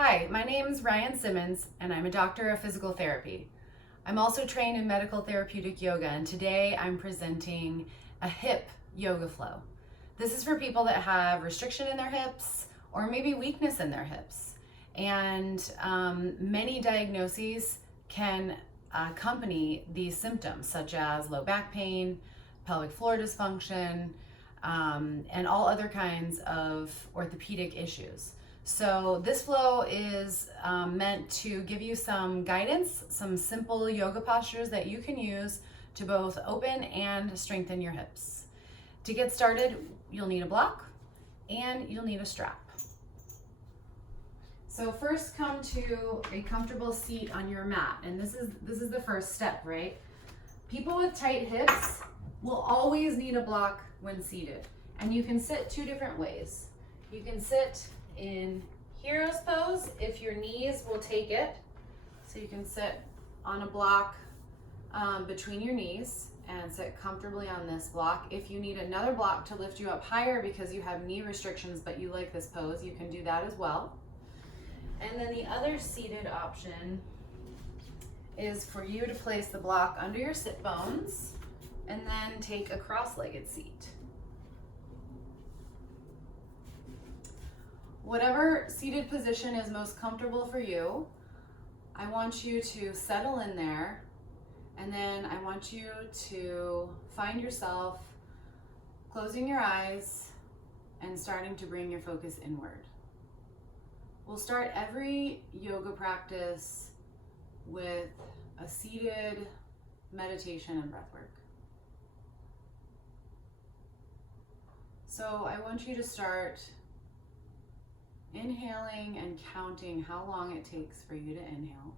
Hi, my name is Ryan Simmons, and I'm a doctor of physical therapy. I'm also trained in medical therapeutic yoga, and today I'm presenting a hip yoga flow. This is for people that have restriction in their hips or maybe weakness in their hips. And many diagnoses can accompany these symptoms, such as low back pain, pelvic floor dysfunction, and all other kinds of orthopedic issues. So this flow is meant to give you some guidance, some simple yoga postures that you can use to both open and strengthen your hips. To get started, you'll need a block and you'll need a strap. So first come to a comfortable seat on your mat, and this is the first step, right? People with tight hips will always need a block when seated, and you can sit two different ways. You can sit in hero's pose if your knees will take it. So you can sit on a block between your knees and sit comfortably on this block. If you need another block to lift you up higher because you have knee restrictions but you like this pose, you can do that as well. And then the other seated option is for you to place the block under your sit bones and then take a cross-legged seat. Whatever seated position is most comfortable for you, I want you to settle in there, and then I want you to find yourself closing your eyes and starting to bring your focus inward. We'll start every yoga practice with a seated meditation and breath work. So I want you to start inhaling and counting how long it takes for you to inhale.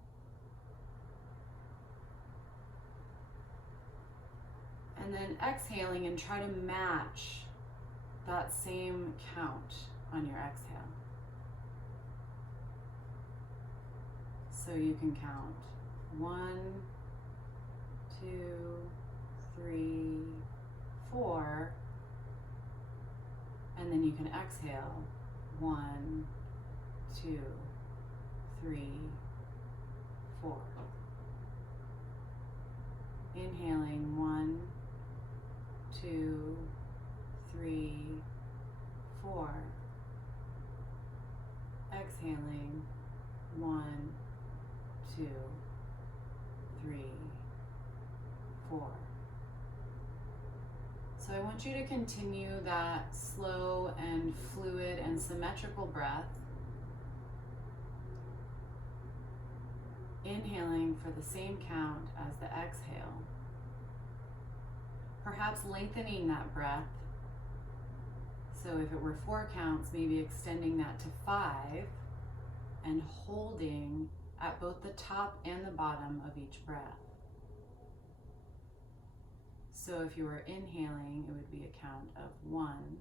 And then exhaling and try to match that same count on your exhale. So you can count 1, 2, 3, 4, and then you can exhale 1, 2, 3, 4. Inhaling 1, 2, 3, 4. Exhaling 1, 2, 3, 4. So I want you to continue that slow and fluid and symmetrical breath, inhaling for the same count as the exhale, perhaps lengthening that breath. So if it were 4 counts, maybe extending that to 5 and holding at both the top and the bottom of each breath. So if you were inhaling, it would be a count of 1,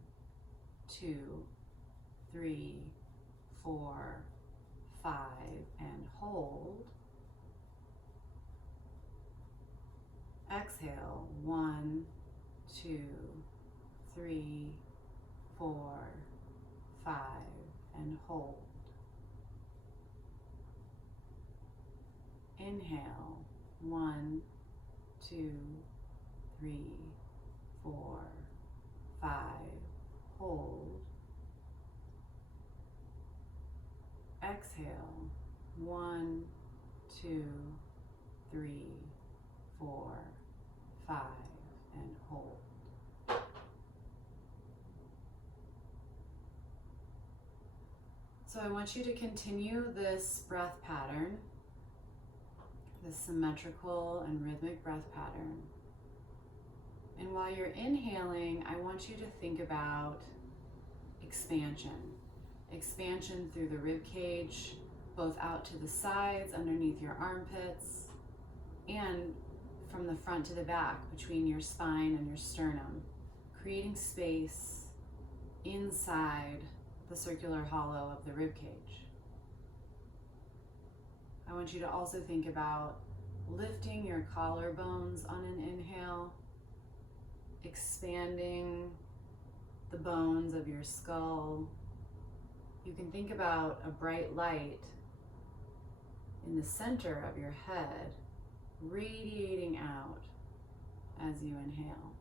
2, 3, 4, 5, and hold. Exhale, 1, 2, 3, 4, 5, and hold. Inhale, 1, 2, 3, 4, 5, hold. Exhale, 1, 2, 3, 4, 5, and hold. So I want you to continue this breath pattern, this symmetrical and rhythmic breath pattern. And while you're inhaling, I want you to think about expansion. Expansion through the rib cage, both out to the sides, underneath your armpits, and from the front to the back, between your spine and your sternum, creating space inside the circular hollow of the rib cage. I want you to also think about lifting your collarbones on an inhale, expanding the bones of your skull, You can think about a bright light in the center of your head, radiating out as you inhale.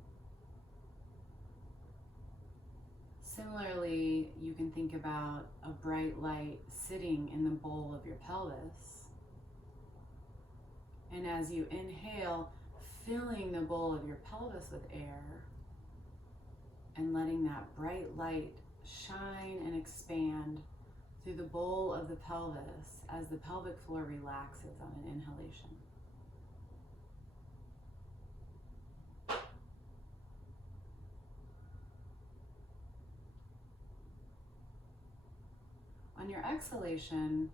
Similarly, you can think about a bright light sitting in the bowl of your pelvis. And as you inhale, filling the bowl of your pelvis with air and letting that bright light shine and expand through the bowl of the pelvis as the pelvic floor relaxes on an inhalation. On your exhalation,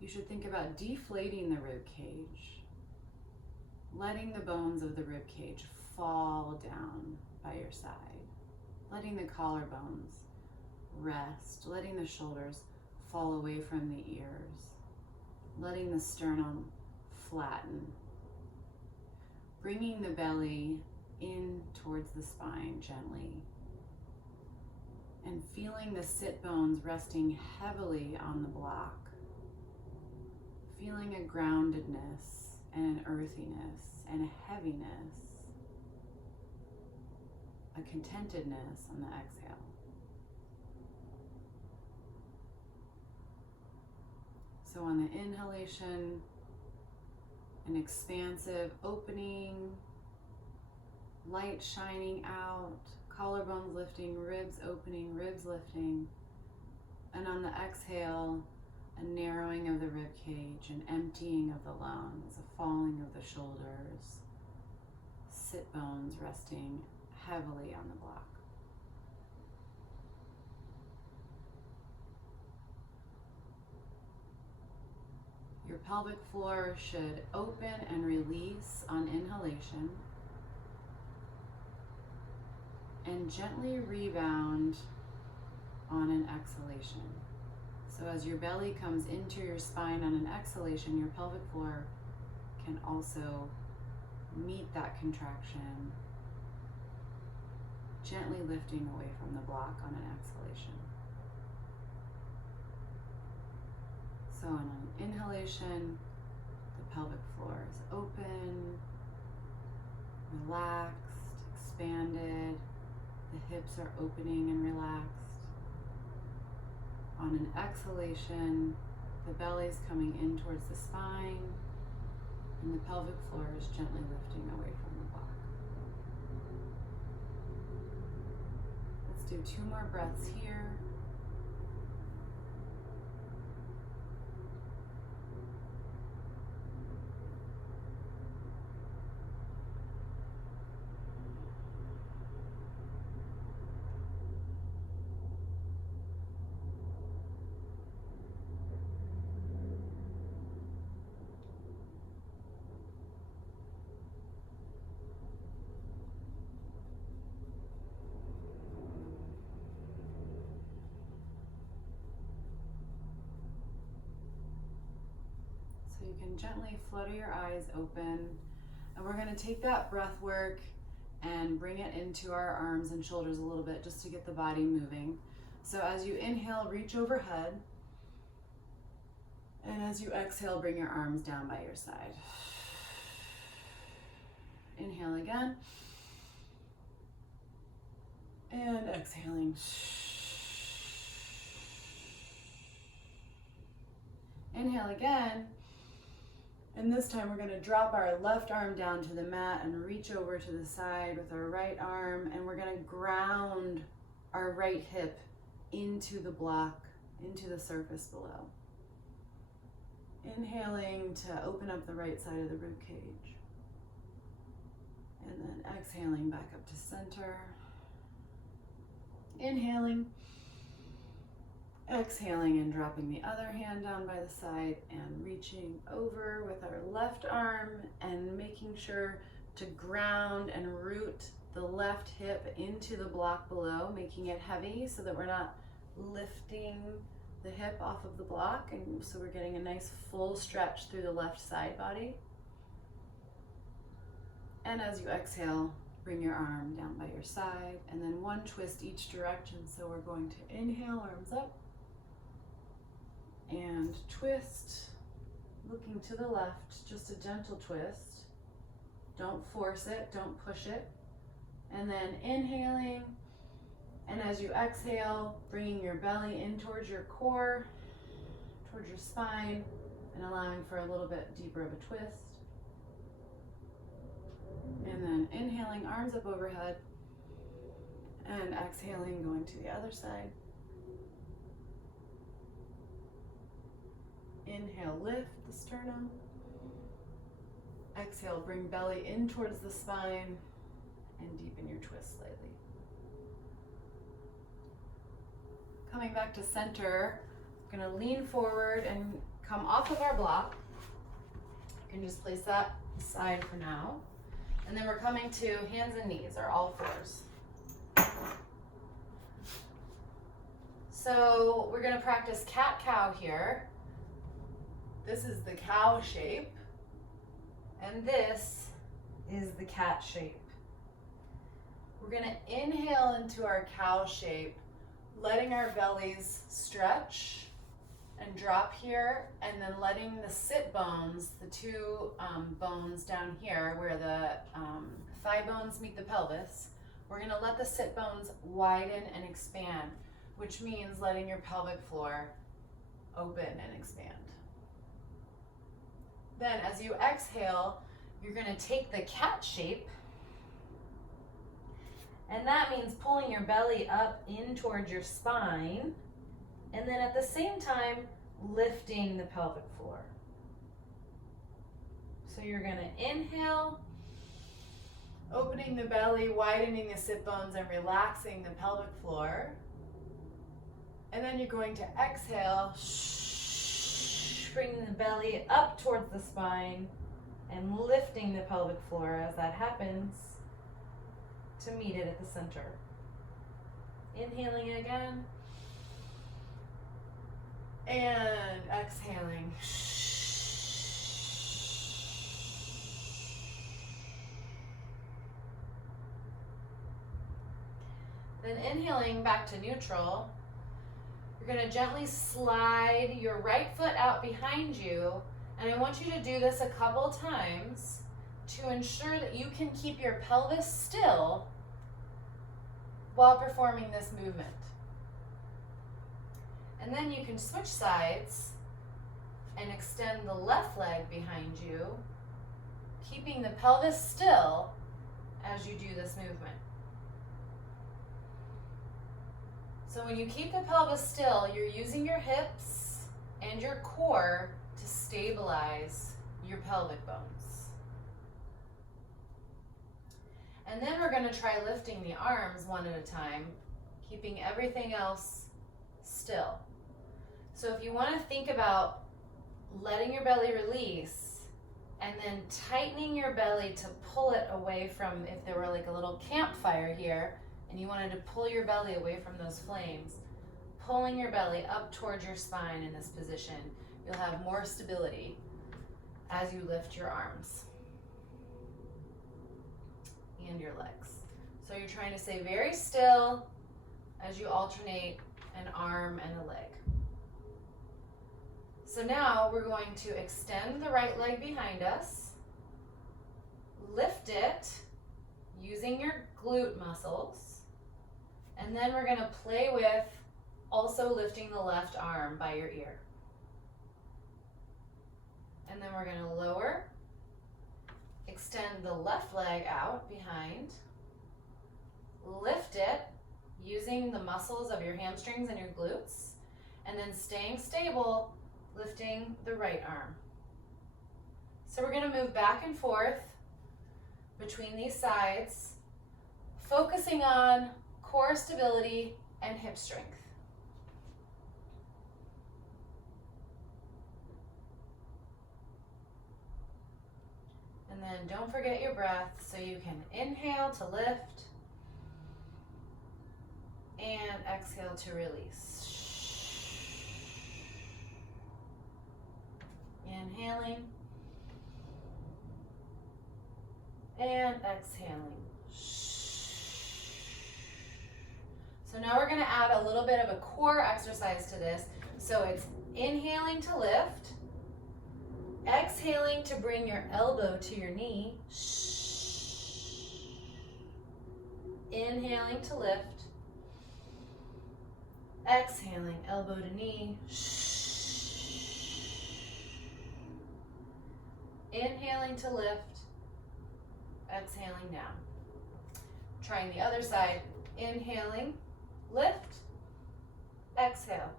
you should think about deflating the rib cage, letting the bones of the rib cage fall down by your side, letting the collarbones rest, letting the shoulders fall away from the ears, letting the sternum flatten, bringing the belly in towards the spine gently, and feeling the sit bones resting heavily on the block, feeling a groundedness and an earthiness and a heaviness, a contentedness on the exhale. So on the inhalation, an expansive opening, light shining out, collarbones lifting, ribs opening, ribs lifting. And on the exhale, a narrowing of the rib cage, an emptying of the lungs, a falling of the shoulders, sit bones resting heavily on the block. Your pelvic floor should open and release on inhalation and gently rebound on an exhalation. So as your belly comes into your spine on an exhalation, your pelvic floor can also meet that contraction, gently lifting away from the block on an exhalation. So on an inhalation, the pelvic floor is open, relaxed, expanded. The hips are opening and relaxed. On an exhalation, the belly is coming in towards the spine, and the pelvic floor is gently lifting away from the block. Let's do 2 more breaths here. So you can gently flutter your eyes open, and we're going to take that breath work and bring it into our arms and shoulders a little bit just to get the body moving. So as you inhale, reach overhead, and as you exhale, bring your arms down by your side. Inhale again, and exhaling. Inhale again. And this time we're going to drop our left arm down to the mat and reach over to the side with our right arm, and we're going to ground our right hip into the block, into the surface below. Inhaling to open up the right side of the rib cage. And then exhaling back up to center. Inhaling. Exhaling and dropping the other hand down by the side and reaching over with our left arm and making sure to ground and root the left hip into the block below, making it heavy so that we're not lifting the hip off of the block, and so we're getting a nice full stretch through the left side body. And as you exhale, bring your arm down by your side, and then one twist each direction. So we're going to inhale, arms up, And twist, looking to the left, just a gentle twist. Don't force it, don't push it. And then inhaling, and as you exhale, bringing your belly in towards your core, towards your spine, and allowing for a little bit deeper of a twist. And then inhaling, arms up overhead, and exhaling, going to the other side. Inhale, lift the sternum. Exhale, bring belly in towards the spine and deepen your twist slightly. Coming back to center, we're going to lean forward and come off of our block. You can just place that aside for now. And then we're coming to hands and knees, or all fours. So we're going to practice cat-cow here. This is the cow shape, and this is the cat shape. We're going to inhale into our cow shape, letting our bellies stretch and drop here, and then letting the sit bones, the two bones down here where the thigh bones meet the pelvis, we're going to let the sit bones widen and expand, which means letting your pelvic floor open and expand. Then as you exhale, you're going to take the cat shape, and that means pulling your belly up in towards your spine, and then at the same time, lifting the pelvic floor. So you're going to inhale, opening the belly, widening the sit bones, and relaxing the pelvic floor. And then you're going to exhale, bringing the belly up towards the spine and lifting the pelvic floor as that happens to meet it at the center. Inhaling again. And exhaling. Then inhaling back to neutral. You're going to gently slide your right foot out behind you, and I want you to do this a couple times to ensure that you can keep your pelvis still while performing this movement. And then you can switch sides and extend the left leg behind you, keeping the pelvis still as you do this movement. So when you keep the pelvis still, you're using your hips and your core to stabilize your pelvic bones. And then we're going to try lifting the arms one at a time, keeping everything else still. So if you want to think about letting your belly release and then tightening your belly to pull it away from, if there were like a little campfire here, and you wanted to pull your belly away from those flames, pulling your belly up towards your spine in this position, you'll have more stability as you lift your arms and your legs. So you're trying to stay very still as you alternate an arm and a leg. So now we're going to extend the right leg behind us, lift it using your glute muscles, and then we're going to play with also lifting the left arm by your ear. And then we're going to lower, extend the left leg out behind, lift it using the muscles of your hamstrings and your glutes, and then staying stable, lifting the right arm. So we're going to move back and forth between these sides, focusing on core stability and hip strength. And then don't forget your breath, so you can inhale to lift and exhale to release. Inhaling and exhaling. So now we're gonna add a little bit of a core exercise to this. So it's inhaling to lift, exhaling to bring your elbow to your knee, inhaling to lift, exhaling, elbow to knee, inhaling to lift, exhaling down. Trying the other side, inhaling, lift, exhale.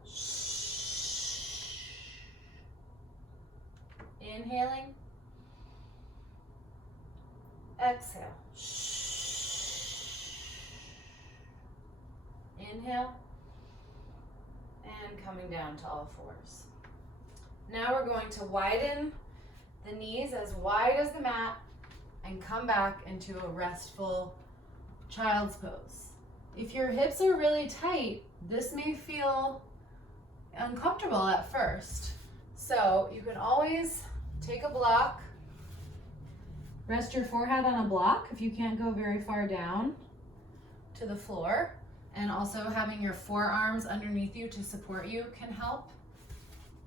Inhaling, exhale. Inhale, and coming down to all fours. Now we're going to widen the knees as wide as the mat and come back into a restful child's pose. If your hips are really tight, this may feel uncomfortable at first. So you can always take a block, rest your forehead on a block if you can't go very far down to the floor, and also having your forearms underneath you to support you can help.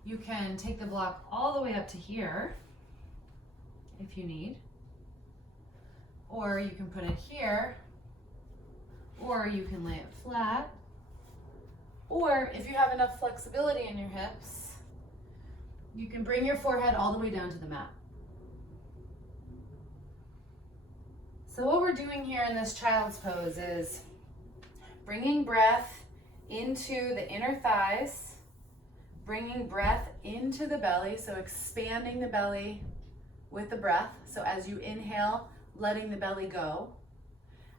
You can take the block all the way up to here if you need, or you can put it here, or you can lay it flat, or if you have enough flexibility in your hips, you can bring your forehead all the way down to the mat. So what we're doing here in this child's pose is bringing breath into the inner thighs, bringing breath into the belly, so expanding the belly with the breath. So as you inhale, letting the belly go.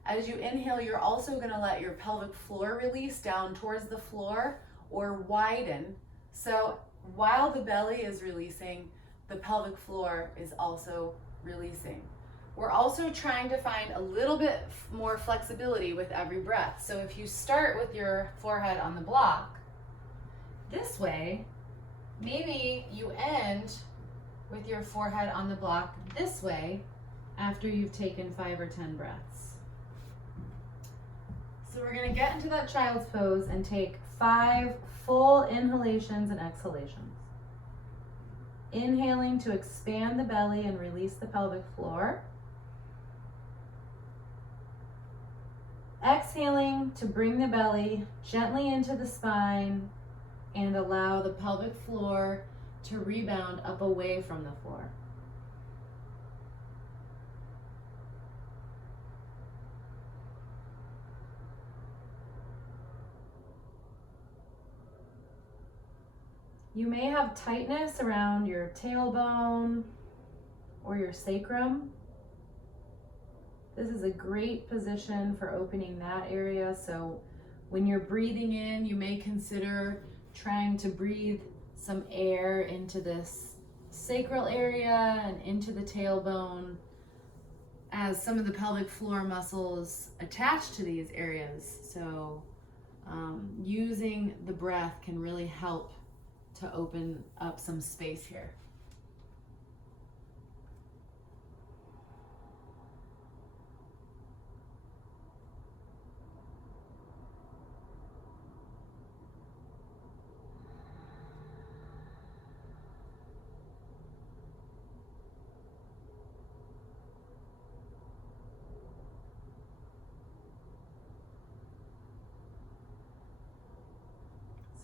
As you inhale, you're also going to let your pelvic floor release down towards the floor or widen. So while the belly is releasing, the pelvic floor is also releasing. We're also trying to find a little bit more flexibility with every breath. So if you start with your forehead on the block this way, maybe you end with your forehead on the block this way after you've taken 5 or 10 breaths. So we're going to get into that child's pose and take 5 full inhalations and exhalations. Inhaling to expand the belly and release the pelvic floor. Exhaling to bring the belly gently into the spine and allow the pelvic floor to rebound up away from the floor. You may have tightness around your tailbone or your sacrum. This is a great position for opening that area. So when you're breathing in, you may consider trying to breathe some air into this sacral area and into the tailbone, as some of the pelvic floor muscles attach to these areas. So using the breath can really help to open up some space here.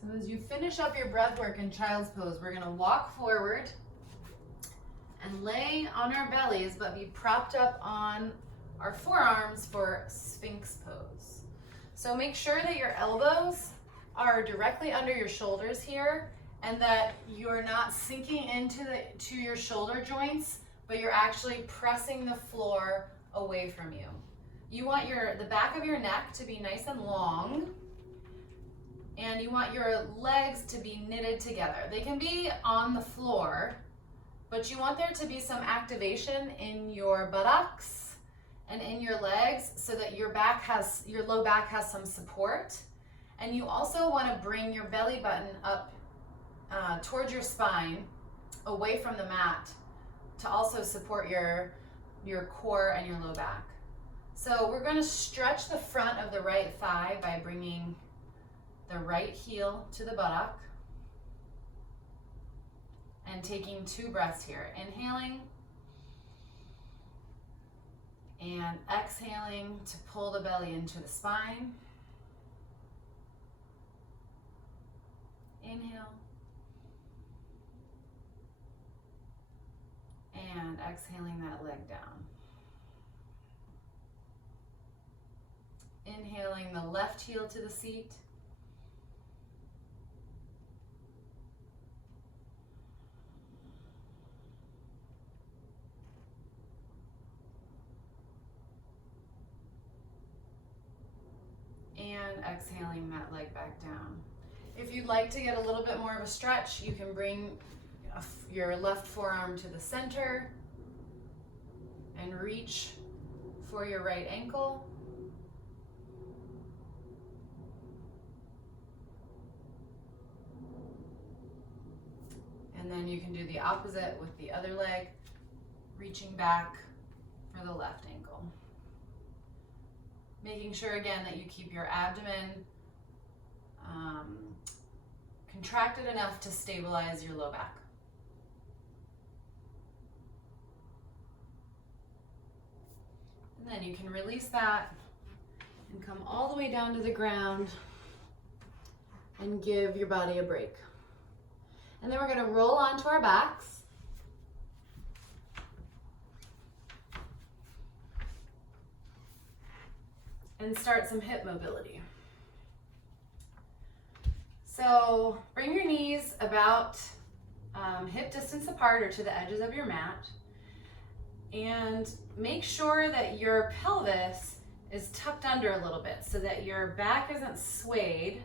So as you finish up your breath work in child's pose, we're going to walk forward and lay on our bellies, but be propped up on our forearms for Sphinx pose. So make sure that your elbows are directly under your shoulders here, and that you're not sinking into your shoulder joints, but you're actually pressing the floor away from you. You want the back of your neck to be nice and long, and you want your legs to be knitted together. They can be on the floor, but you want there to be some activation in your buttocks and in your legs so that your low back has some support. And you also want to bring your belly button up towards your spine, away from the mat, to also support your core and your low back. So we're going to stretch the front of the right thigh by bringing the right heel to the buttock and taking 2 breaths here. Inhaling and exhaling to pull the belly into the spine. Inhale and exhaling that leg down. Inhaling the left heel to the seat. And exhaling that leg back down. If you'd like to get a little bit more of a stretch, you can bring your left forearm to the center and reach for your right ankle. And then you can do the opposite with the other leg, reaching back for the left ankle. Making sure again that you keep your abdomen contracted enough to stabilize your low back. And then you can release that and come all the way down to the ground and give your body a break. And then we're going to roll onto our backs. And start some hip mobility. So bring your knees about hip distance apart or to the edges of your mat. And make sure that your pelvis is tucked under a little bit so that your back isn't swayed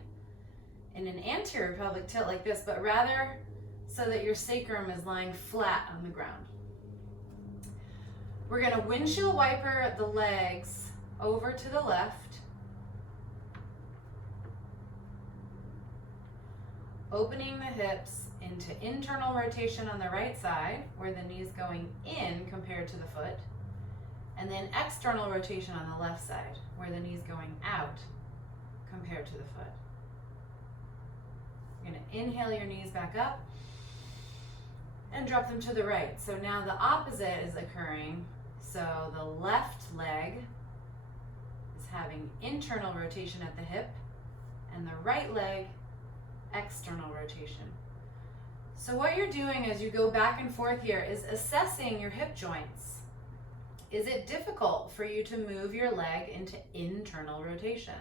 in an anterior pelvic tilt like this, but rather so that your sacrum is lying flat on the ground. We're going to windshield wiper the legs over to the left, opening the hips into internal rotation on the right side, where the knee's going in compared to the foot, and then external rotation on the left side, where the knee's going out compared to the foot. You're going to inhale your knees back up and drop them to the right. So now the opposite is occurring. So the left leg is having internal rotation at the hip, and the right leg external rotation. So what you're doing as you go back and forth here is assessing your hip joints. Is it difficult for you to move your leg into internal rotation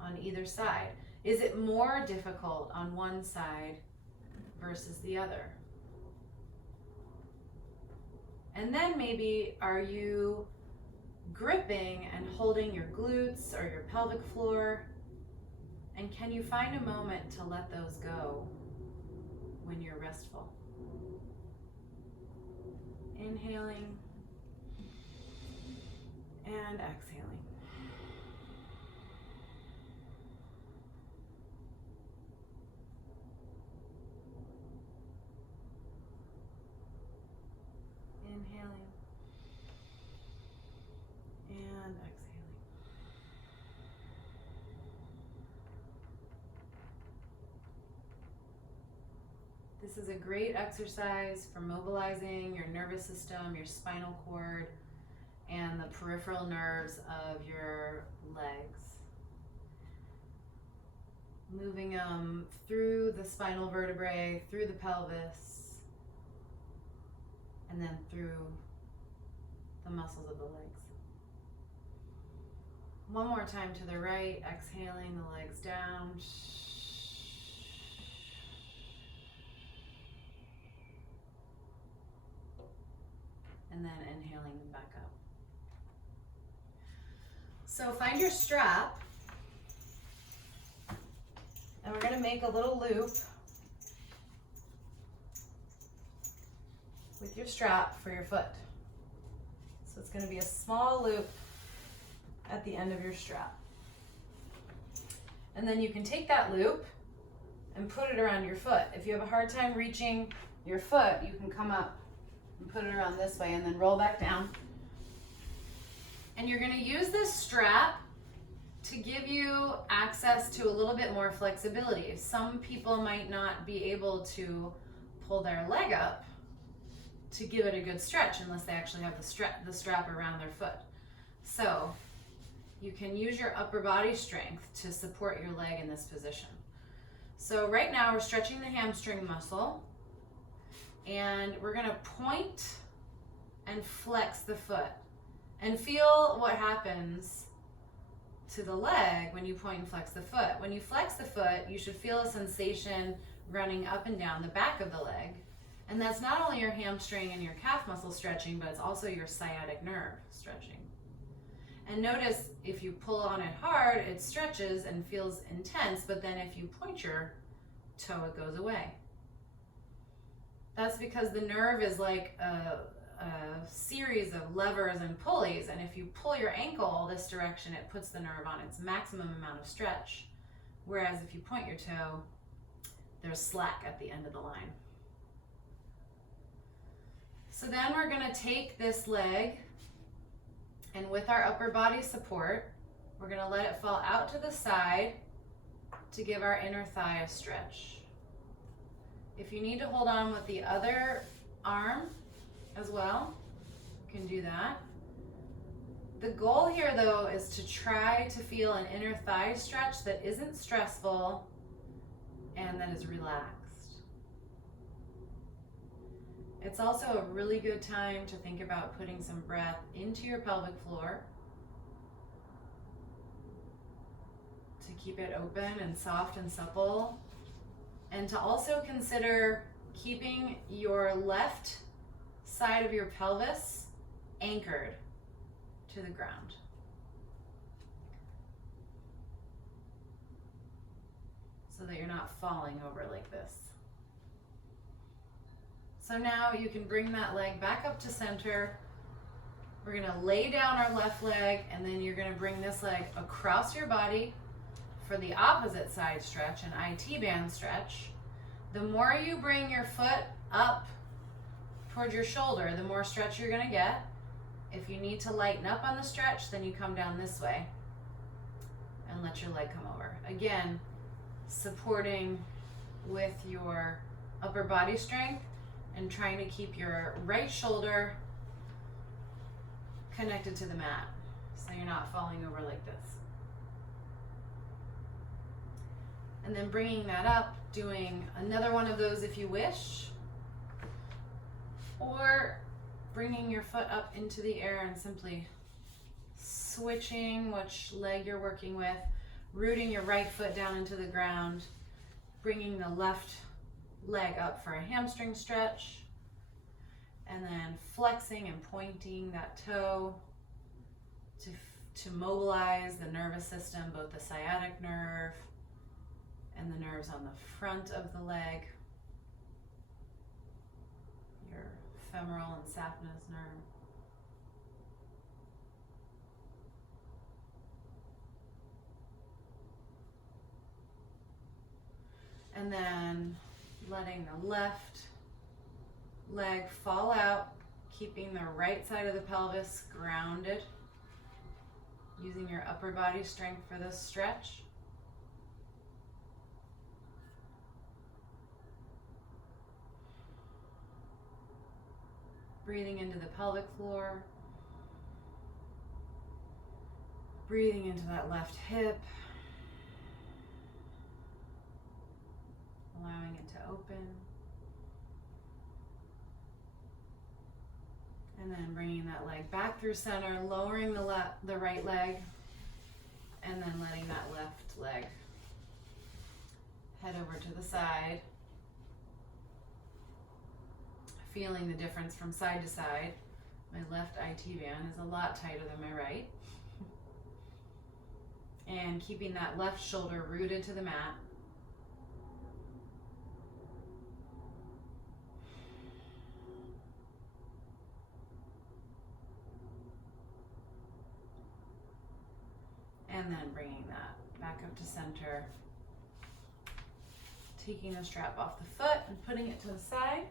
on either side? Is it more difficult on one side versus the other? And then maybe are you gripping and holding your glutes or your pelvic floor? And can you find a moment to let those go when you're restful? Inhaling and exhaling. Inhaling and exhaling. This is a great exercise for mobilizing your nervous system, your spinal cord, and the peripheral nerves of your legs. Moving them through the spinal vertebrae, through the pelvis, and then through the muscles of the legs. One more time to the right, exhaling the legs down. And then inhaling them back up. So find your strap, and we're going to make a little loop with your strap for your foot. So it's going to be a small loop at the end of your strap. And then you can take that loop and put it around your foot. If you have a hard time reaching your foot, you can come up and put it around this way and then roll back down And you're going to use this strap to give you access to a little bit more flexibility. Some people might not be able to pull their leg up to give it a good stretch unless they actually have the strap around their foot. So you can use your upper body strength to support your leg in this position. So right now we're stretching the hamstring muscle, and we're going to point and flex the foot. And feel what happens to the leg when you point and flex the foot. When you flex the foot, you should feel a sensation running up and down the back of the leg. And that's not only your hamstring and your calf muscle stretching, but it's also your sciatic nerve stretching. And notice if you pull on it hard, it stretches and feels intense, but then if you point your toe, it goes away. That's because the nerve is like a series of levers and pulleys, and if you pull your ankle this direction, it puts the nerve on its maximum amount of stretch, whereas if you point your toe, there's slack at the end of the line. So then we're going to take this leg, and with our upper body support, we're going to let it fall out to the side to give our inner thigh a stretch. If you need to hold on with the other arm as well, you can do that. The goal here though is to try to feel an inner thigh stretch that isn't stressful and that is relaxed. It's also a really good time to think about putting some breath into your pelvic floor to keep it open and soft and supple, and to also consider keeping your left side of your pelvis anchored to the ground. So that you're not falling over like this. So now you can bring that leg back up to center. We're going to lay down our left leg, and then you're going to bring this leg across your body for the opposite side stretch, an IT band stretch. The more you bring your foot up towards your shoulder, the more stretch you're going to get. If you need to lighten up on the stretch, then you come down this way and let your leg come over. Again, supporting with your upper body strength and trying to keep your right shoulder connected to the mat so you're not falling over like this. And then bringing that up, doing another one of those if you wish, or bringing your foot up into the air and simply switching which leg you're working with, rooting your right foot down into the ground, bringing the left leg up for a hamstring stretch, and then flexing and pointing that toe to mobilize the nervous system, both the sciatic nerve and the nerves on the front of the leg, your femoral and saphenous nerve. And then letting the left leg fall out, keeping the right side of the pelvis grounded, using your upper body strength for this stretch. Breathing into the pelvic floor, breathing into that left hip, allowing it to open, and then bringing that leg back through center, lowering the right leg, and then letting that left leg head over to the side. Feeling the difference from side to side. My left IT band is a lot tighter than my right. And keeping that left shoulder rooted to the mat. And then bringing that back up to center. Taking the strap off the foot and putting it to the side.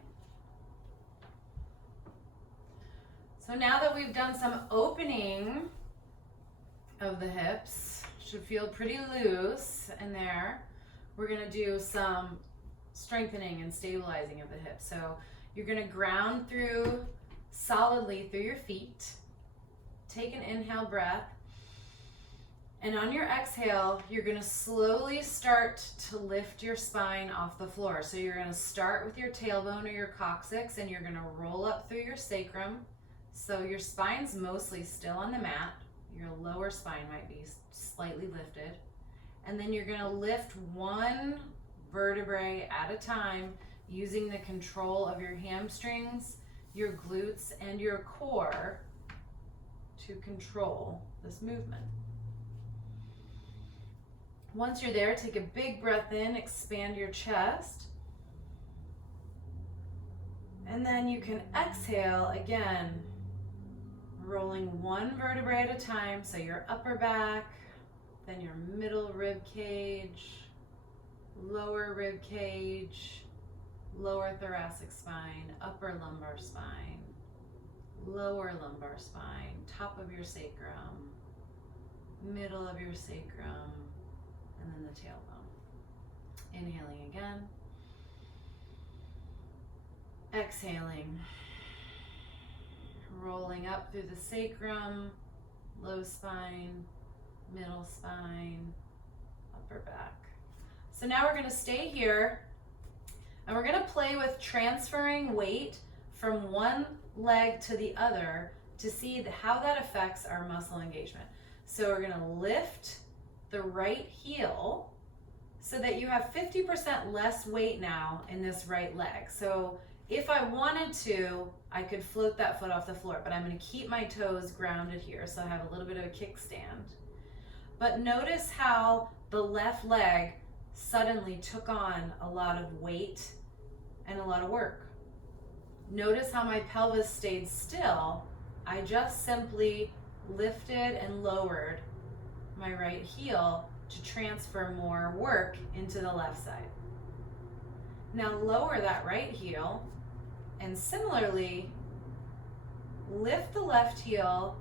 So now that we've done some opening of the hips. Should feel pretty loose in there. We're gonna do some strengthening and stabilizing of the hips. So you're gonna ground through solidly through your feet. Take an inhale breath. And on your exhale, you're gonna slowly start to lift your spine off the floor. So you're gonna start with your tailbone or your coccyx, and you're gonna roll up through your sacrum. So your spine's mostly still on the mat. Your lower spine might be slightly lifted. And then you're gonna lift one vertebrae at a time using the control of your hamstrings, your glutes, and your core to control this movement. Once you're there, take a big breath in, expand your chest. And then you can exhale again, rolling one vertebrae at a time. So your upper back, then your middle rib cage, lower rib cage, lower thoracic spine, upper lumbar spine, lower lumbar spine, top of your sacrum, middle of your sacrum, and then the tailbone. Inhaling again. Exhaling. Rolling up through the sacrum, low spine, middle spine, upper back. So now we're going to stay here, and we're going to play with transferring weight from one leg to the other to see how that affects our muscle engagement. So we're going to lift the right heel so that you have 50% less weight now in this right leg. So if I wanted to, I could float that foot off the floor, but I'm going to keep my toes grounded here so I have a little bit of a kickstand. But notice how the left leg suddenly took on a lot of weight and a lot of work. Notice how my pelvis stayed still. I just simply lifted and lowered my right heel to transfer more work into the left side. Now lower that right heel and similarly lift the left heel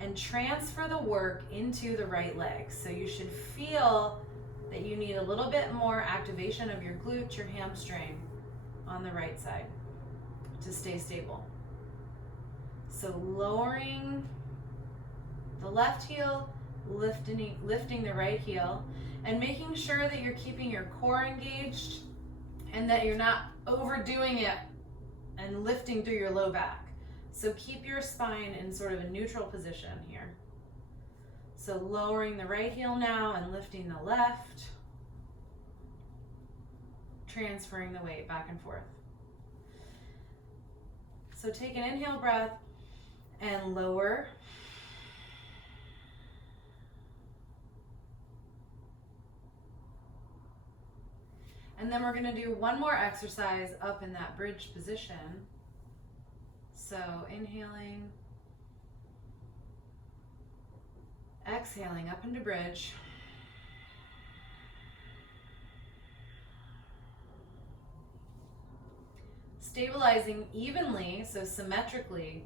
and transfer the work into the right leg. So you should feel that you need a little bit more activation of your glute, your hamstring on the right side to stay stable. So lowering the left heel, lifting the right heel, and making sure that you're keeping your core engaged and that you're not overdoing it and lifting through your low back. So keep your spine in sort of a neutral position here. So lowering the right heel now and lifting the left, transferring the weight back and forth. So take an inhale breath and lower. And then we're going to do one more exercise up in that bridge position. So inhaling, exhaling up into bridge. Stabilizing evenly, so symmetrically,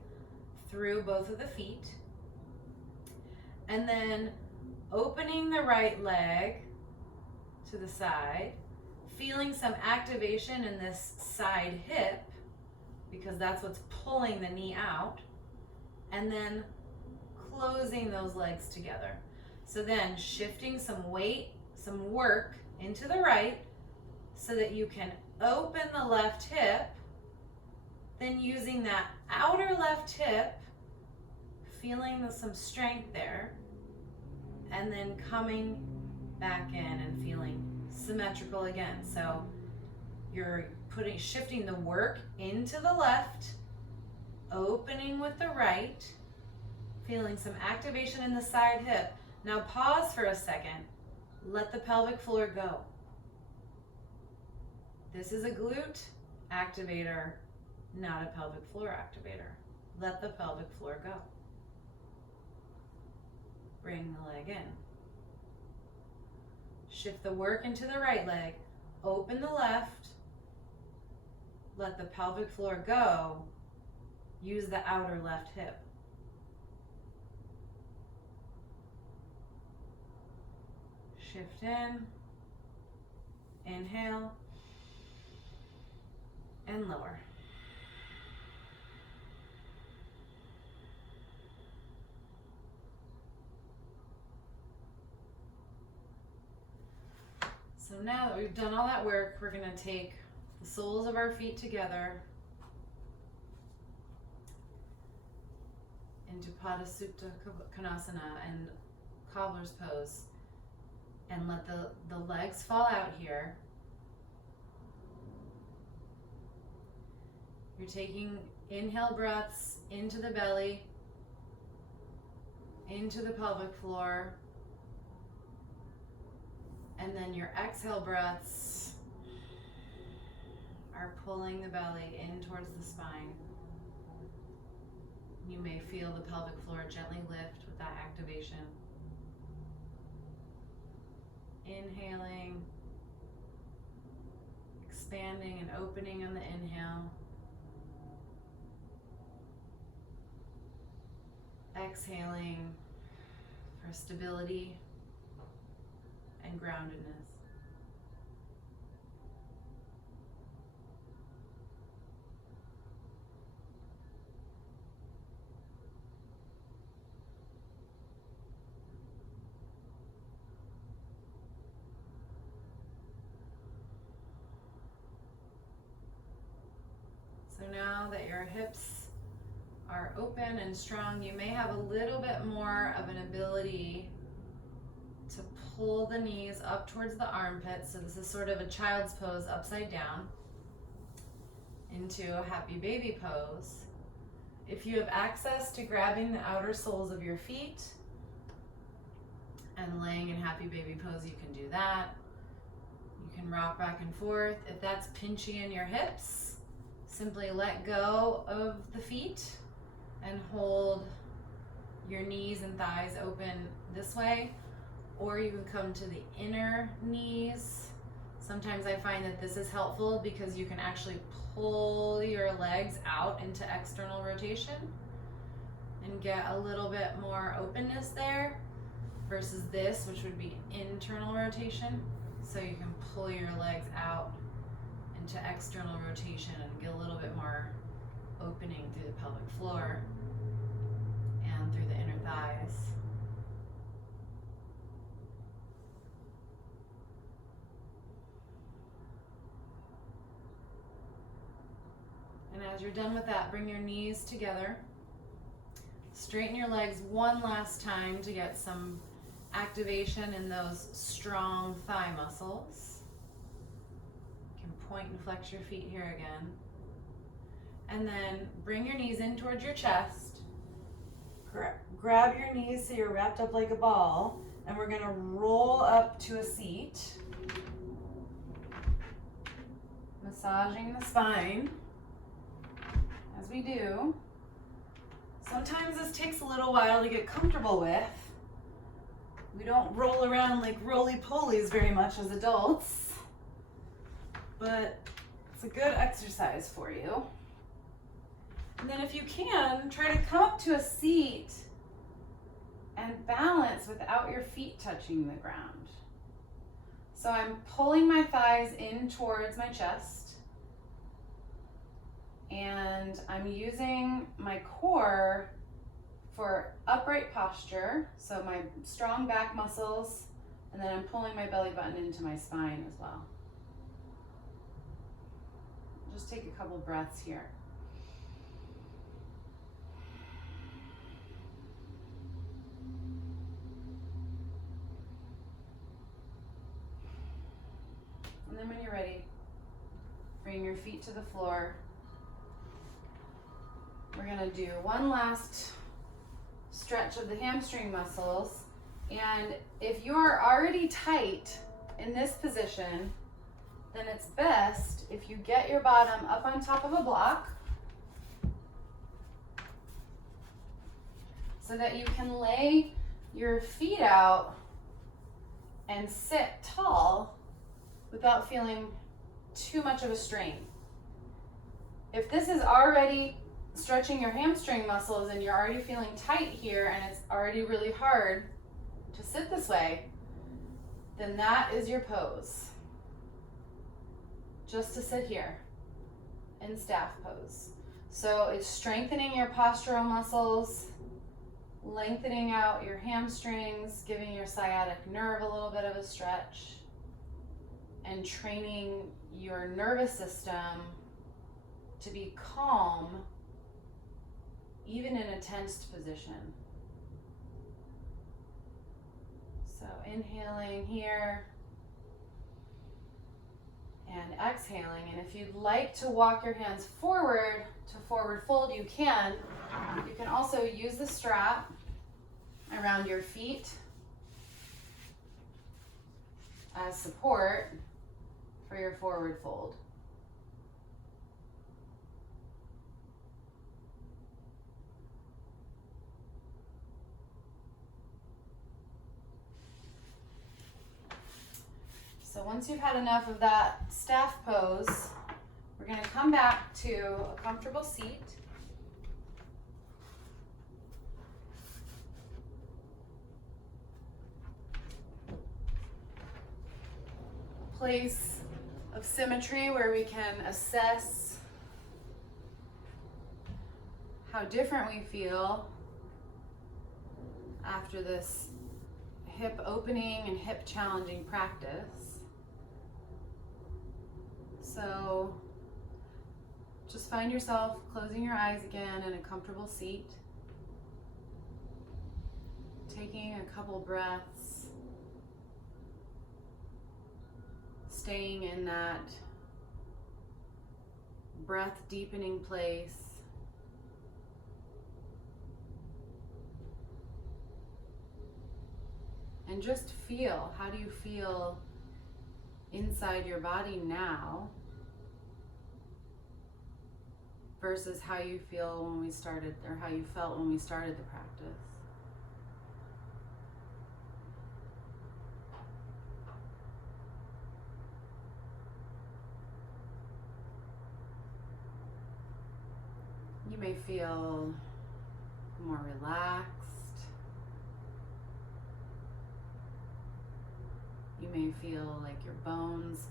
through both of the feet. And then opening the right leg to the side. Feeling some activation in this side hip because that's what's pulling the knee out, and then closing those legs together. So then shifting some weight, some work into the right so that you can open the left hip, then using that outer left hip, feeling some strength there, and then coming back in and feeling symmetrical again. So you're shifting the work into the left, opening with the right, feeling some activation in the side hip. Now pause for a second. Let the pelvic floor go. This is a glute activator, not a pelvic floor activator. Let the pelvic floor go. Bring the leg in. Shift the work into the right leg, open the left, let the pelvic floor go, use the outer left hip. Shift in, inhale, and lower. So now that we've done all that work, we're going to take the soles of our feet together into Padasupta Konasana and cobbler's pose, and let the legs fall out here. You're taking inhale breaths into the belly, into the pelvic floor, and then your exhale breaths are pulling the belly in towards the spine. You may feel the pelvic floor gently lift with that activation. Inhaling, expanding and opening on the inhale. Exhaling for stability and groundedness. So now that your hips are open and strong, you may have a little bit more of an ability to pull the knees up towards the armpits. So this is sort of a child's pose upside down into a happy baby pose. If you have access to grabbing the outer soles of your feet and laying in happy baby pose, you can do that. You can rock back and forth. If that's pinchy in your hips, simply let go of the feet and hold your knees and thighs open this way, or you can come to the inner knees. Sometimes I find that this is helpful because you can actually pull your legs out into external rotation and get a little bit more openness there versus this, which would be internal rotation. So you can pull your legs out into external rotation and get a little bit more opening through the pelvic floor and through the inner thighs. And as you're done with that, bring your knees together. Straighten your legs one last time to get some activation in those strong thigh muscles. You can point and flex your feet here again. And then bring your knees in towards your chest. Grab your knees so you're wrapped up like a ball. And we're gonna roll up to a seat. Massaging the spine as we do. Sometimes this takes a little while to get comfortable with. We don't roll around like roly-polies very much as adults, but it's a good exercise for you. And then if you can, try to come up to a seat and balance without your feet touching the ground. So I'm pulling my thighs in towards my chest, and I'm using my core for upright posture, so my strong back muscles, and then I'm pulling my belly button into my spine as well. Just take a couple breaths here. And then when you're ready, bring your feet to the floor. We're gonna do one last stretch of the hamstring muscles. And if you're already tight in this position, then it's best if you get your bottom up on top of a block so that you can lay your feet out and sit tall without feeling too much of a strain. If this is already stretching your hamstring muscles and you're already feeling tight here and it's already really hard to sit this way, then that is your pose. Just to sit here in staff pose. So it's strengthening your postural muscles, lengthening out your hamstrings, giving your sciatic nerve a little bit of a stretch, and training your nervous system to be calm even in a tensed position. So inhaling here and exhaling. And if you'd like to walk your hands forward to forward fold, you can. You can also use the strap around your feet as support for your forward fold. So once you've had enough of that staff pose, we're going to come back to a comfortable seat. A place of symmetry where we can assess how different we feel after this hip opening and hip challenging practice. So just find yourself closing your eyes again in a comfortable seat, taking a couple breaths, staying in that breath deepening place. And just feel, how do you feel inside your body now versus how you feel when we started, or how you felt when we started the practice. You may feel more relaxed. You may feel like your bones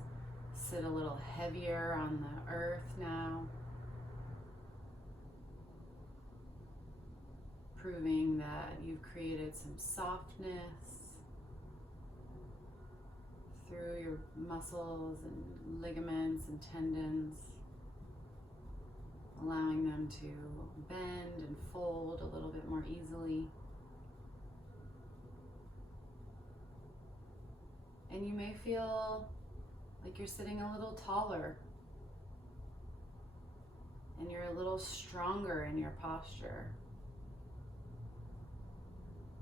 sit a little heavier on the earth now, proving that you've created some softness through your muscles and ligaments and tendons, allowing them to bend and fold a little bit more easily. And you may feel like you're sitting a little taller and you're a little stronger in your posture.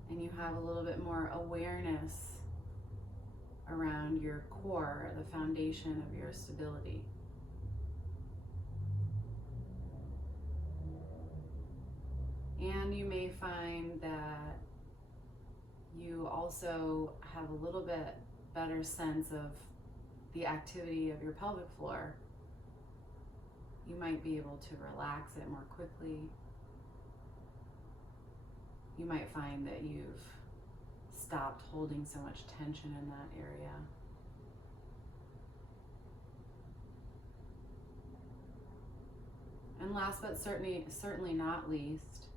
And you have a little bit more awareness around your core, the foundation of your stability. And you may find that you also have a little bit better sense of the activity of your pelvic floor. You might be able to relax it more quickly. You might find that you've stopped holding so much tension in that area. And last but certainly not least,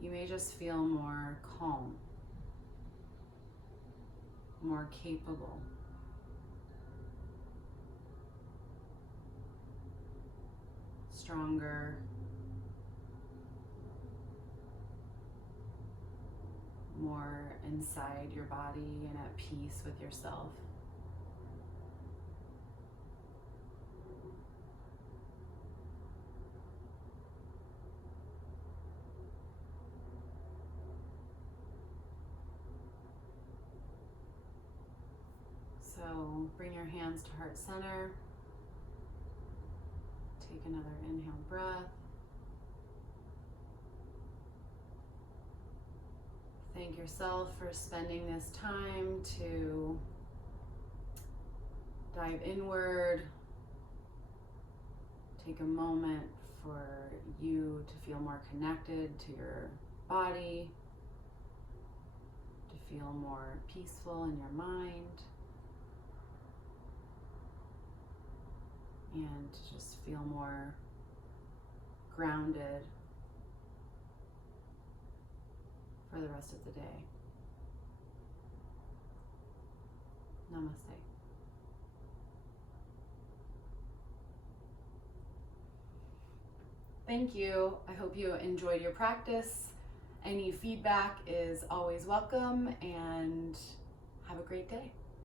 you may just feel more calm, more capable. Stronger, more inside your body and at peace with yourself. So bring your hands to heart center. Take another inhale breath. Thank yourself for spending this time to dive inward. Take a moment for you to feel more connected to your body, to feel more peaceful in your mind and to just feel more grounded for the rest of the day. Namaste. Thank you. I hope you enjoyed your practice. Any feedback is always welcome, and have a great day.